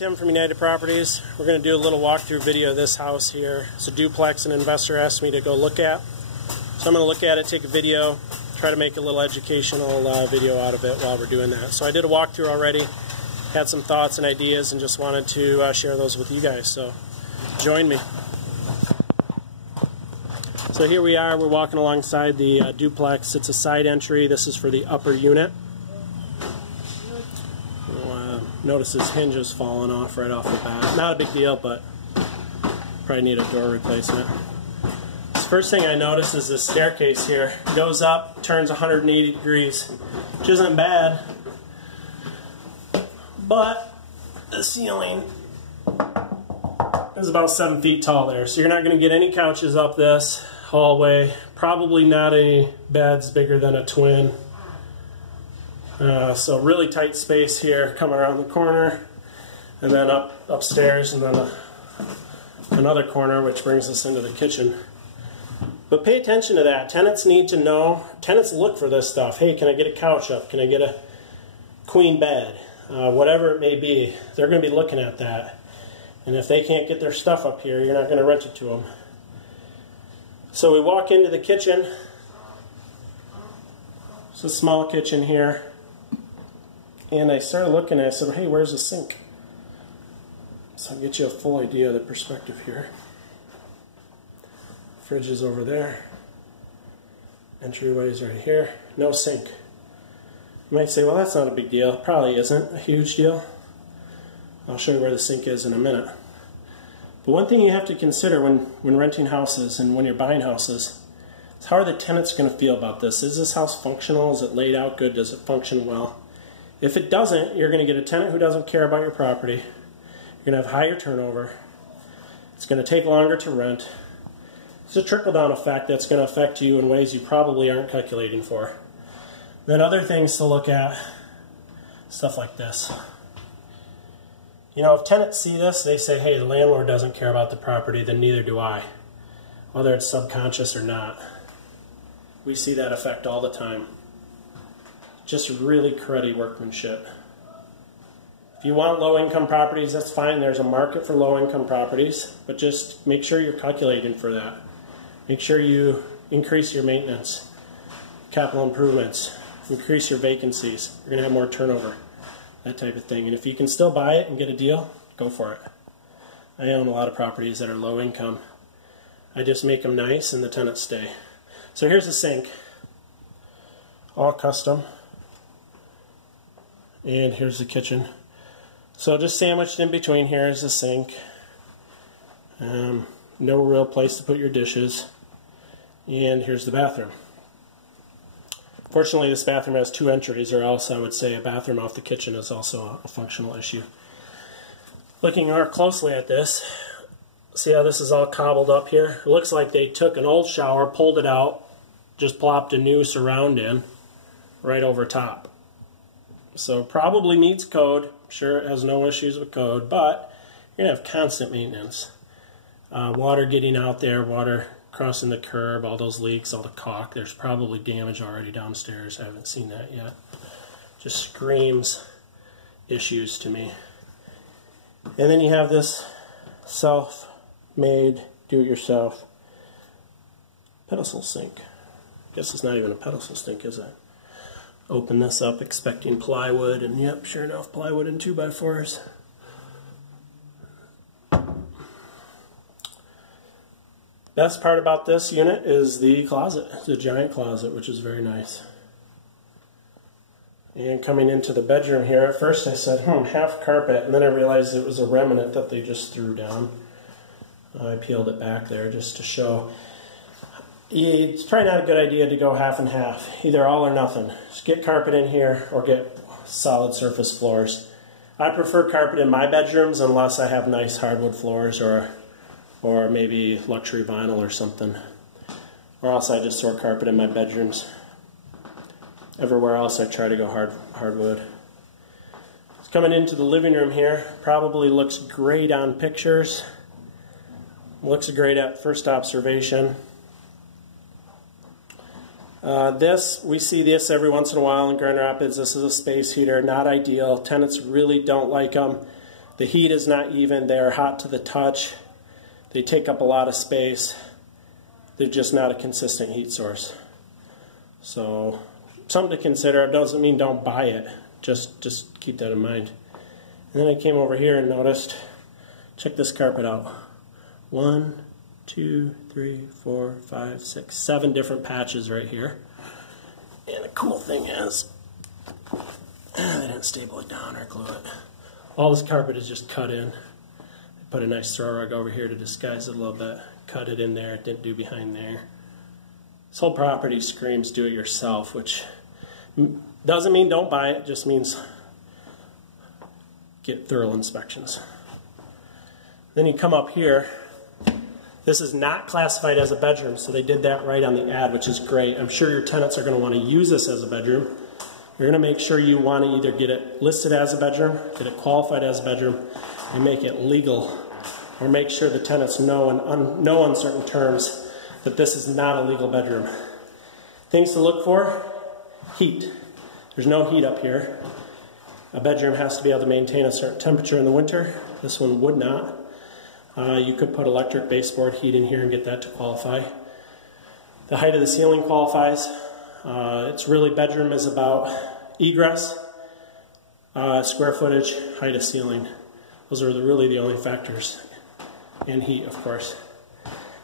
Tim from United Properties. We're going to do a little walkthrough video of this house here. It's a duplex an investor asked me to go look at. So I'm going to look at it, take a video, try to make a little educational video out of it while we're doing that. So I did a walkthrough already, had some thoughts and ideas, and just wanted to share those with you guys. So join me. So here we are, we're walking alongside the duplex. It's a side entry. This is for the upper unit. Notice this hinge is falling off right off the bat. Not a big deal, but probably need a door replacement. The first thing I notice is this staircase here. It goes up, turns 180 degrees, which isn't bad, but the ceiling is about 7 feet tall there. So you're not going to get any couches up this hallway. Probably not any beds bigger than a twin. So really tight space here, coming around the corner, and then upstairs, and then another corner, which brings us into the kitchen. But pay attention to that. Tenants need to know. Tenants look for this stuff. Hey, can I get a couch up? Can I get a queen bed? Whatever it may be, they're going to be looking at that. And if they can't get their stuff up here, you're not going to rent it to them. So we walk into the kitchen. It's a small kitchen here. And I started looking at it, I said, hey, where's the sink? So I'll get you a full idea of the perspective here. Fridge is over there. Entryway is right here. No sink. You might say, well, that's not a big deal. Probably isn't a huge deal. I'll show you where the sink is in a minute. But one thing you have to consider when renting houses and when you're buying houses is how are the tenants going to feel about this? Is this house functional? Is it laid out good? Does it function well? If it doesn't, you're going to get a tenant who doesn't care about your property. You're going to have higher turnover. It's going to take longer to rent. It's a trickle-down effect that's going to affect you in ways you probably aren't calculating for. Then other things to look at, stuff like this. You know, if tenants see this, they say, hey, the landlord doesn't care about the property, then neither do I. Whether it's subconscious or not. We see that effect all the time. Just really cruddy workmanship. If you want low-income properties, that's fine. There's a market for low-income properties, but just make sure you're calculating for that. Make sure you increase your maintenance, capital improvements, increase your vacancies. You're going to have more turnover, that type of thing. And if you can still buy it and get a deal, go for it. I own a lot of properties that are low-income. I just make them nice and the tenants stay. So here's the sink, all custom. And here's the kitchen. So just sandwiched in between here is the sink. No real place to put your dishes. And here's the bathroom. Fortunately, this bathroom has 2 entries, or else I would say a bathroom off the kitchen is also a functional issue. Looking more closely at this, see how this is all cobbled up here? It looks like they took an old shower, pulled it out, just plopped a new surround in right over top. So probably meets code. I'm sure it has no issues with code, but you're going to have constant maintenance. Water getting out there, water crossing the curb, all those leaks, all the caulk. There's probably damage already downstairs. I haven't seen that yet. Just screams issues to me. And then you have this self-made, do-it-yourself pedestal sink. Guess it's not even a pedestal sink, is it? Open this up expecting plywood, and yep, sure enough, plywood and 2x4s. Best part about this unit is the closet. It's a giant closet, which is very nice. And coming into the bedroom here, at first I said, half carpet, and then I realized it was a remnant that they just threw down. I peeled it back there just to show. It's probably not a good idea to go half and half, either all or nothing. Just get carpet in here or get solid surface floors. I prefer carpet in my bedrooms unless I have nice hardwood floors or maybe luxury vinyl or something. Or else I just throw carpet in my bedrooms. Everywhere else I try to go hardwood. It's coming into the living room here. Probably looks great on pictures. Looks great at first observation. We see this every once in a while in Grand Rapids. This is a space heater, not ideal. Tenants really don't like them. The heat is not even. They're hot to the touch. They take up a lot of space. They're just not a consistent heat source. So something to consider. It doesn't mean don't buy it. Just keep that in mind. And then I came over here and noticed, check this carpet out. 1, 2, 3, 4, 5, 6, 7 different patches right here. And the cool thing is, I didn't staple it down or glue it. All this carpet is just cut in. I put a nice throw rug over here to disguise it a little bit. Cut it in there, it didn't do behind there. This whole property screams do it yourself, which doesn't mean don't buy it, just means get thorough inspections. Then you come up here. This is not classified as a bedroom, so they did that right on the ad, which is great. I'm sure your tenants are going to want to use this as a bedroom. You're going to make sure you want to either get it listed as a bedroom, get it qualified as a bedroom, and make it legal, or make sure the tenants know in no uncertain terms that this is not a legal bedroom. Things to look for: heat. There's no heat up here. A bedroom has to be able to maintain a certain temperature in the winter. This one would not. You could put electric baseboard heat in here and get that to qualify. The height of the ceiling qualifies. It's really, bedroom is about egress, square footage, height of ceiling. Those are really the only factors. And heat, of course.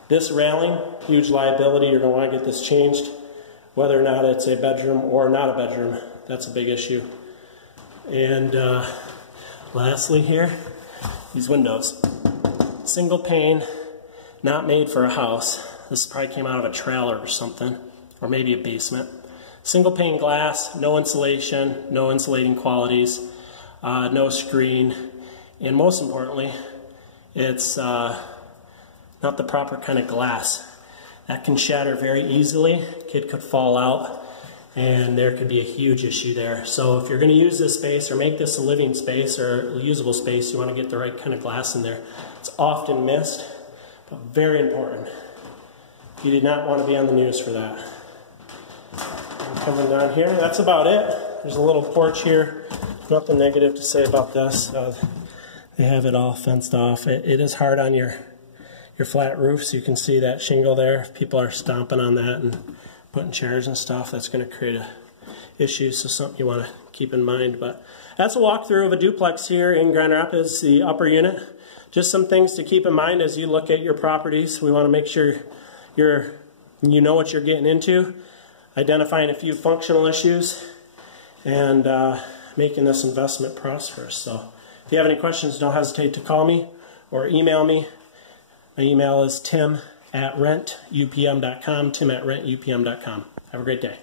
This railing, huge liability. You're going to want to get this changed. Whether or not it's a bedroom or not a bedroom, that's a big issue. And lastly here, these windows. Single pane, not made for a house. This probably came out of a trailer or something, or maybe a basement. Single pane glass, no insulation, no insulating qualities, no screen, and most importantly, it's not the proper kind of glass. That can shatter very easily. Kid could fall out, and there could be a huge issue there. So if you're going to use this space or make this a living space or a usable space, you want to get the right kind of glass in there. It's often missed, but very important. You do not want to be on the news for that. I'm coming down here. That's about it. There's a little porch here. Nothing negative to say about this. They have it all fenced off. It is hard on your flat roof, so you can see that shingle there. If people are stomping on that and putting chairs and stuff, that's going to create a issue, so something you want to keep in mind. But that's a walkthrough of a duplex here in Grand Rapids, the upper unit. Just some things to keep in mind as you look at your properties. We want to make sure you know what you're getting into, identifying a few functional issues, and making this investment prosperous. So if you have any questions, don't hesitate to call me or email me. My email is tim@rentupm.com, tim@rentupm.com. Have a great day.